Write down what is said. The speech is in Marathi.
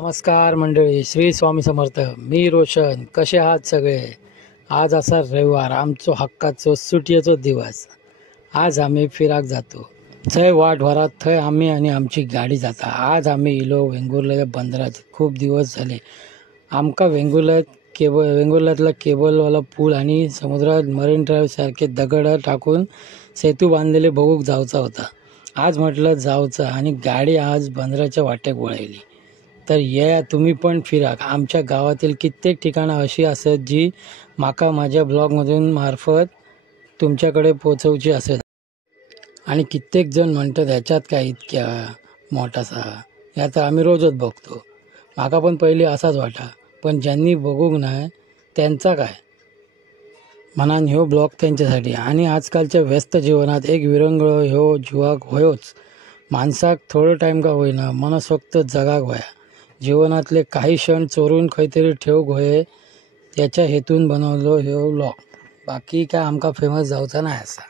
नमस्कार मंडळी, श्री स्वामी समर्थ. मी रोशन. कसे आहात सगळे? आज असा रविवार, आमचो हक्काचो सुटयेचो दिवस. आज आम्ही फिराक जातो. थंय वाट भरात थंय आम्ही आणि आमची गाडी जाता. आज आम्ही इलो वेंगुर्ल्याच्या बंदरात. खूप दिवस झाले आमका वेंगुर्ल्यातला केबलवाला पूल आणि समुद्रात मरीन ड्राईव्ह सारखे दगड टाकून सेतू बांधलेले बघूक जाऊचा होता. आज म्हटलं जाऊचं आणि गाडी आज बंदराच्या वाटेक वळवली. तर या तुम्ही पण फिरा. आमच्या गावातील कित्येक ठिकाणं अशी असत जी माका माझ्या ब्लॉगमधून मार्फत तुमच्याकडे पोचवची असत. आणि कित्येक जण म्हणतात ह्याच्यात काय इतक्या मोठासा, या तर आम्ही रोजच बघतो. माका पण पहिले असाच वाटा, पण ज्यांनी बघूक नाही त्यांचा काय म्हणान ह्यो ब्लॉग त्यांच्यासाठी. आणि आजकालच्या व्यस्त जीवनात एक विरंगुळ ह्यो जीवाक होयोच. माणसाक थोडं टाईम का होईना मनसोक्त जगाक होया. जीवनातले काही क्षण चोरून खैतरी ठेवूक होये, त्याच्या हेतून बनवलो ह्यो व्लॉग. बाकी काय आमका फेमस जाऊचा नाही असा.